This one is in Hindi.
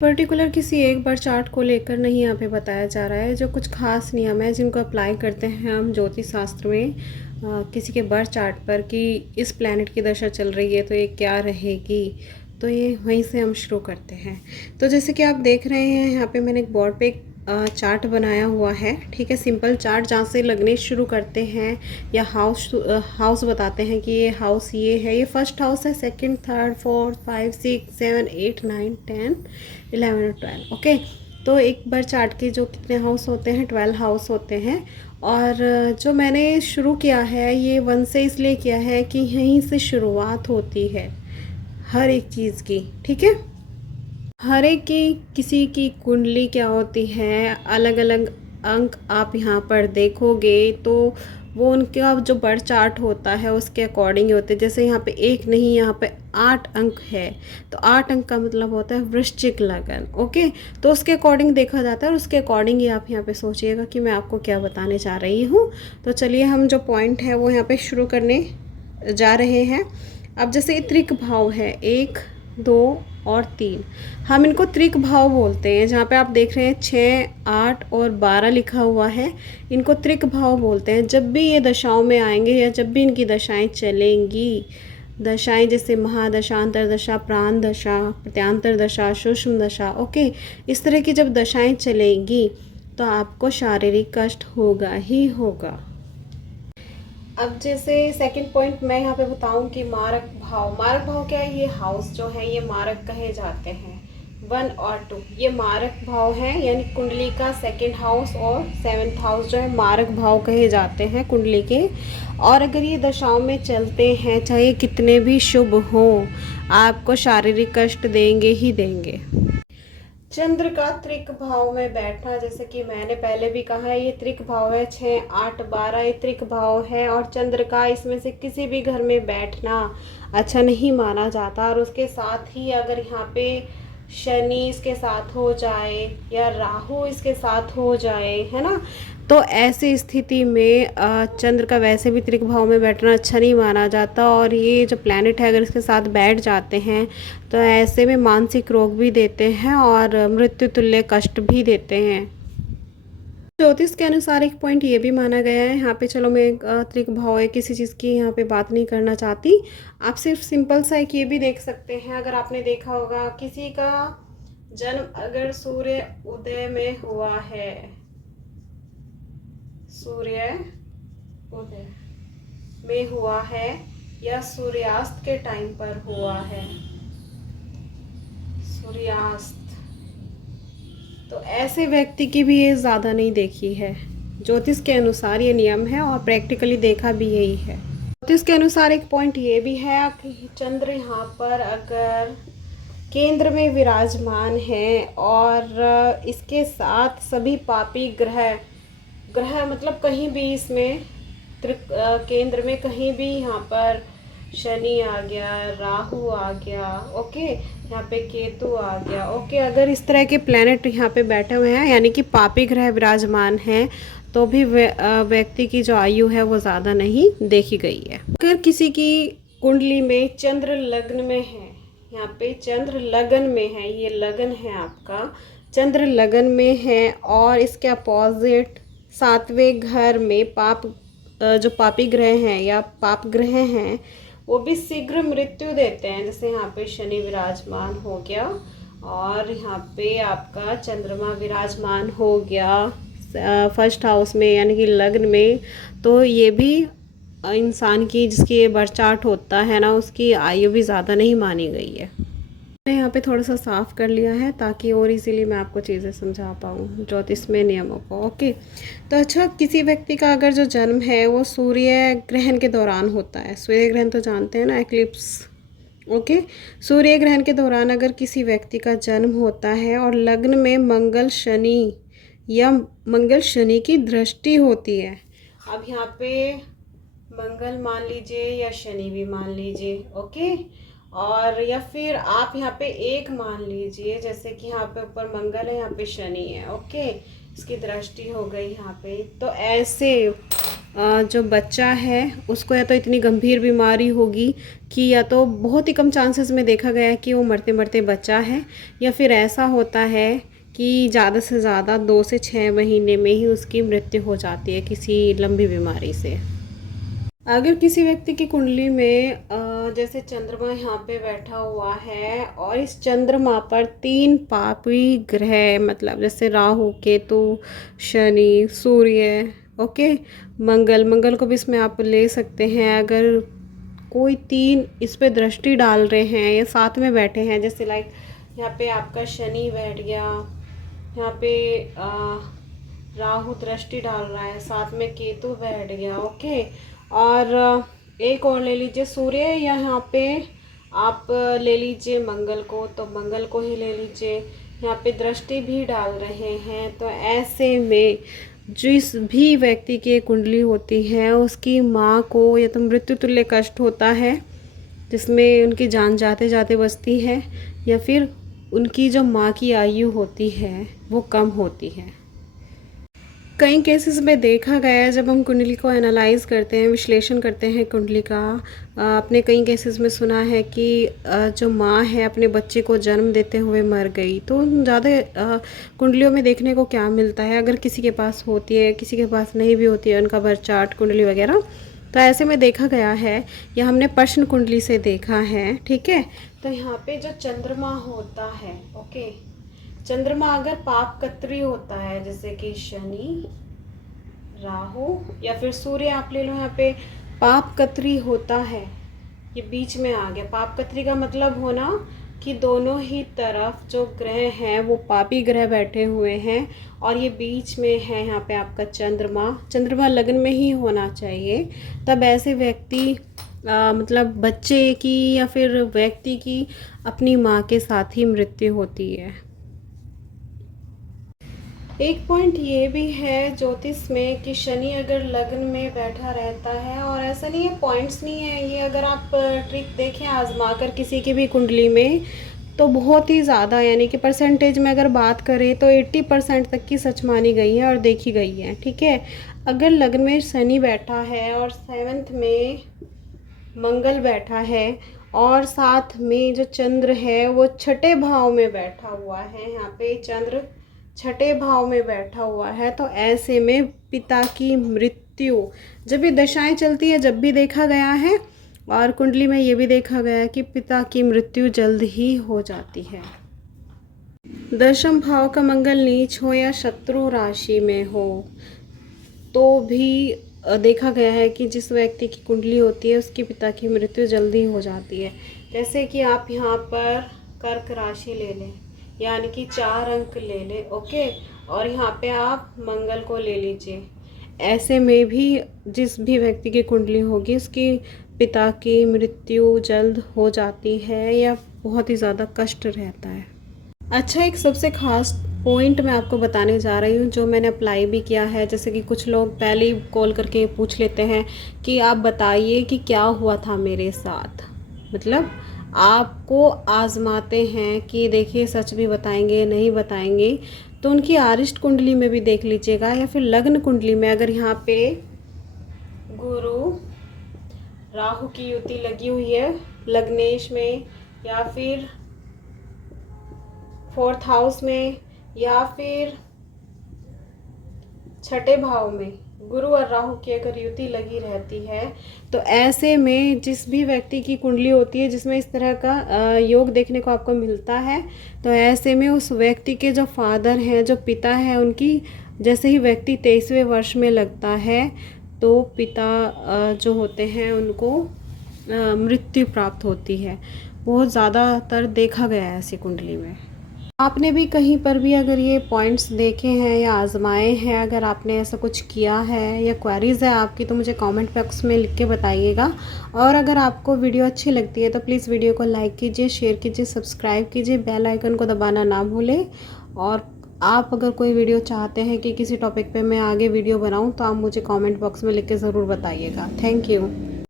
पर्टिकुलर किसी एक बार चार्ट को लेकर नहीं यहाँ पे बताया जा रहा है। जो कुछ खास नियम है जिनको अप्लाई करते हैं हम ज्योतिष शास्त्र में किसी के बर्थ चार्ट पर कि इस प्लैनेट की दशा चल रही है तो ये क्या रहेगी, तो ये वहीं से हम शुरू करते हैं। तो जैसे कि आप देख रहे हैं यहाँ पे मैंने एक बोर्ड पे चार्ट बनाया हुआ है, ठीक है। सिंपल चार्ट जहाँ से लगने शुरू करते हैं या हाउस बताते हैं कि ये हाउस ये है, ये फर्स्ट हाउस है, सेकंड, थर्ड, फोर्थ, 5, 6, 7, 8, 9, 10, 11 और 12। ओके, तो एक बार चार्ट के जो कितने हाउस होते हैं, 12 हाउस होते हैं। और जो मैंने शुरू किया है ये 1 से इसलिए किया है कि यहीं से शुरुआत होती है हर एक चीज़ की, ठीक है। हर एक की किसी की कुंडली क्या होती है, अलग अलग अंक आप यहाँ पर देखोगे तो वो उनका जो बर्थ चार्ट होता है उसके अकॉर्डिंग होते हैं। जैसे यहाँ पे एक नहीं, यहाँ पे 8 अंक है, तो 8 अंक का मतलब होता है वृश्चिक लगन। ओके, तो उसके अकॉर्डिंग देखा जाता है और उसके अकॉर्डिंग ही आप यहाँ पे सोचिएगा कि मैं आपको क्या बताने जा रही हूँ। तो चलिए हम जो पॉइंट है वो यहाँ पे शुरू करने जा रहे हैं। अब जैसे ये त्रिक भाव है 1, 2 और 3, हम इनको त्रिक भाव बोलते हैं। जहाँ पे आप देख रहे हैं 6, 8 और 12 लिखा हुआ है, इनको त्रिक भाव बोलते हैं। जब भी ये दशाओं में आएंगे या जब भी इनकी दशाएं चलेंगी, दशाएं जैसे महादशा, अंतरदशा, प्राण दशा, प्रत्यांतर दशा, सूक्ष्म दशा, ओके, इस तरह की जब दशाएं चलेंगी तो आपको शारीरिक कष्ट होगा ही होगा। अब जैसे सेकंड पॉइंट मैं यहाँ पे बताऊँ कि मारक भाव। मारक भाव क्या है? ये हाउस जो है ये मारक कहे जाते हैं। 1 और 2 ये मारक भाव है, यानी कुंडली का सेकंड हाउस और 7th हाउस जो है मारक भाव कहे जाते हैं कुंडली के। और अगर ये दशाओं में चलते हैं, चाहे कितने भी शुभ हों, आपको शारीरिक कष्ट देंगे ही देंगे। चंद्र का त्रिक भाव में बैठना, जैसे कि मैंने पहले भी कहा है, ये त्रिक भाव है। 6, 8, 12 ये त्रिक भाव है और चंद्र का इसमें से किसी भी घर में बैठना अच्छा नहीं माना जाता। और उसके साथ ही अगर यहाँ पे शनि इसके साथ हो जाए या राहु इसके साथ हो जाए, है ना, तो ऐसी स्थिति में चंद्र का वैसे भी त्रिक भाव में बैठना अच्छा नहीं माना जाता। और ये जो प्लैनेट है अगर इसके साथ बैठ जाते हैं तो ऐसे में मानसिक रोग भी देते हैं और मृत्यु तुल्य कष्ट भी देते हैं। ज्योतिष के अनुसार एक पॉइंट ये भी माना गया है यहाँ पे, चलो मैं त्रिक भाव है किसी चीज़ की यहाँ पे बात नहीं करना चाहती। आप सिर्फ सिंपल सा एक ये भी देख सकते हैं, अगर आपने देखा होगा किसी का जन्म अगर सूर्य उदय में हुआ है, सूर्य उदय में हुआ है या सूर्यास्त के टाइम पर हुआ है, सूर्यास्त, तो ऐसे व्यक्ति की भी ये ज़्यादा नहीं देखी है। ज्योतिष के अनुसार ये नियम है और प्रैक्टिकली देखा भी यही है। ज्योतिष के अनुसार एक पॉइंट ये भी है कि चंद्र यहाँ पर अगर केंद्र में विराजमान है और इसके साथ सभी पापी ग्रह मतलब कहीं भी इसमें केंद्र में कहीं भी यहाँ पर शनि आ गया, राहु आ गया, ओके, यहाँ पे केतु आ गया, ओके, अगर इस तरह के प्लैनेट यहाँ पे बैठे हुए हैं यानी कि पापी ग्रह विराजमान हैं, तो भी व्यक्ति की जो आयु है वो ज़्यादा नहीं देखी गई है। अगर किसी की कुंडली में चंद्र लग्न में है, यहाँ पे चंद्र लगन में है, ये लगन है आपका, चंद्र लगन में है और इसके अपोजिट 7वें घर में जो पापी ग्रह हैं या पाप ग्रह हैं वो भी शीघ्र मृत्यु देते हैं। जैसे यहाँ पे शनि विराजमान हो गया और यहाँ पे आपका चंद्रमा विराजमान हो गया फर्स्ट हाउस में यानी कि लग्न में, तो ये भी इंसान की जिसकी ये बर्थ चार्ट होता है ना, उसकी आयु भी ज़्यादा नहीं मानी गई है। मैंने यहाँ पे थोड़ा सा साफ़ कर लिया है ताकि और इजीली मैं आपको चीज़ें समझा पाऊँ ज्योतिष में नियमों को। ओके, तो अच्छा, किसी व्यक्ति का अगर जो जन्म है वो सूर्य ग्रहण के दौरान होता है, सूर्य ग्रहण तो जानते हैं ना, एक्लिप्स, ओके, सूर्य ग्रहण के दौरान अगर किसी व्यक्ति का जन्म होता है और लग्न में मंगल शनि या मंगल शनि की दृष्टि होती है, अब यहाँ पे मंगल मान लीजिए या शनि भी मान लीजिए, ओके, और या फिर आप यहाँ पे एक मान लीजिए, जैसे कि यहाँ पे ऊपर मंगल है, यहाँ पे शनि है, ओके, इसकी दृष्टि हो गई यहाँ पे, तो ऐसे जो बच्चा है उसको या तो इतनी गंभीर बीमारी होगी कि या तो बहुत ही कम चांसेस में देखा गया है कि वो मरते मरते बचा है, या फिर ऐसा होता है कि ज़्यादा से ज़्यादा 2 से 6 महीने में ही उसकी मृत्यु हो जाती है किसी लंबी बीमारी से। अगर किसी व्यक्ति की कुंडली में जैसे चंद्रमा यहाँ पे बैठा हुआ है और इस चंद्रमा पर 3 पापी ग्रह, मतलब जैसे राहु, केतु, शनि, सूर्य, ओके, मंगल को भी इसमें आप ले सकते हैं। अगर कोई 3 इस पे दृष्टि डाल रहे हैं या साथ में बैठे हैं, जैसे लाइक यहाँ पे आपका शनि बैठ गया, यहाँ पे राहु दृष्टि डाल रहा है, साथ में केतु बैठ गया, ओके। और एक और ले लीजिए सूर्य, या यहाँ पे आप ले लीजिए मंगल को, तो मंगल को ही ले लीजिए, यहाँ पे दृष्टि भी डाल रहे हैं। तो ऐसे में जिस भी व्यक्ति की कुंडली होती है उसकी माँ को या तो मृत्यु तुल्य कष्ट होता है, जिसमें उनकी जान जाते जाते बचती है, या फिर उनकी जो माँ की आयु होती है वो कम होती है। कई केसेस में देखा गया है, जब हम कुंडली को एनालाइज करते हैं, विश्लेषण करते हैं कुंडली का, आपने कई केसेस में सुना है कि जो माँ है अपने बच्चे को जन्म देते हुए मर गई। तो ज़्यादा कुंडलियों में देखने को क्या मिलता है, अगर किसी के पास होती है, किसी के पास नहीं भी होती है उनका बर्थ चार्ट कुंडली वगैरह, तो ऐसे में देखा गया है या हमने प्रश्न कुंडली से देखा है, ठीक है। तो यहाँ पे जो चंद्रमा होता है, ओके, चंद्रमा अगर पाप कत्री होता है, जैसे कि शनि, राहु या फिर सूर्य आप ले लो, यहाँ पे पाप कत्री होता है, ये बीच में आ गया। पाप कत्री का मतलब होना कि दोनों ही तरफ जो ग्रह हैं वो पापी ग्रह बैठे हुए हैं, और ये बीच में है यहाँ पे आपका चंद्रमा लग्न में ही होना चाहिए। तब ऐसे व्यक्ति मतलब बच्चे की या फिर व्यक्ति की अपनी माँ के साथ ही मृत्यु होती है। एक पॉइंट ये भी है ज्योतिष में कि शनि अगर लग्न में बैठा रहता है, और ऐसा नहीं है, पॉइंट्स नहीं है ये, अगर आप ट्रिक देखें आजमा कर किसी की भी कुंडली में, तो बहुत ही ज़्यादा, यानी कि परसेंटेज में अगर बात करें तो 80% तक की सच मानी गई है और देखी गई है, ठीक है। अगर लग्न में शनि बैठा है और 7th में मंगल बैठा है, और साथ में जो चंद्र है वो 6ठे भाव में बैठा हुआ है, यहाँ पे चंद्र 6ठे भाव में बैठा हुआ है, तो ऐसे में पिता की मृत्यु जब भी दशाएं चलती है, जब भी देखा गया है, और कुंडली में ये भी देखा गया है कि पिता की मृत्यु जल्द ही हो जाती है। 10th भाव का मंगल नीच हो या शत्रु राशि में हो तो भी देखा गया है कि जिस व्यक्ति की कुंडली होती है उसके पिता की मृत्यु जल्दी हो जाती है। जैसे कि आप यहाँ पर कर्क राशि ले लें, यानी कि 4 अंक ले लें, ओके, और यहाँ पे आप मंगल को ले लीजिए। ऐसे में भी जिस भी व्यक्ति की कुंडली होगी उसकी पिता की मृत्यु जल्द हो जाती है या बहुत ही ज़्यादा कष्ट रहता है। अच्छा, एक सबसे ख़ास पॉइंट मैं आपको बताने जा रही हूँ जो मैंने अप्लाई भी किया है। जैसे कि कुछ लोग पहले ही कॉल करके पूछ लेते हैं कि आप बताइए कि क्या हुआ था मेरे साथ, मतलब आपको आजमाते हैं कि देखिए सच भी बताएंगे नहीं बताएंगे। तो उनकी आरिष्ट कुंडली में भी देख लीजिएगा, या फिर लग्न कुंडली में अगर यहाँ पे गुरु राहु की युति लगी हुई है लग्नेश में, या फिर 4th हाउस में, या फिर 6ठे भाव में गुरु और राहु की अगर युति लगी रहती है, तो ऐसे में जिस भी व्यक्ति की कुंडली होती है जिसमें इस तरह का योग देखने को आपको मिलता है, तो ऐसे में उस व्यक्ति के जो फादर हैं, जो पिता हैं, उनकी जैसे ही व्यक्ति 23वें वर्ष में लगता है तो पिता जो होते हैं उनको मृत्यु प्राप्त होती है। बहुत ज़्यादातर देखा गया है ऐसी कुंडली में। आपने भी कहीं पर भी अगर ये पॉइंट्स देखे हैं या आजमाए हैं, अगर आपने ऐसा कुछ किया है या क्वेरीज़ है आपकी, तो मुझे कमेंट बॉक्स में लिख के बताइएगा। और अगर आपको वीडियो अच्छी लगती है तो प्लीज़ वीडियो को लाइक कीजिए, शेयर कीजिए, सब्सक्राइब कीजिए, बेल आइकन को दबाना ना भूलें। और आप अगर कोई वीडियो चाहते हैं कि किसी टॉपिक पे मैं आगे वीडियो बनाऊं, तो आप मुझे कमेंट बॉक्स में लिख के ज़रूर बताइएगा। Thank you.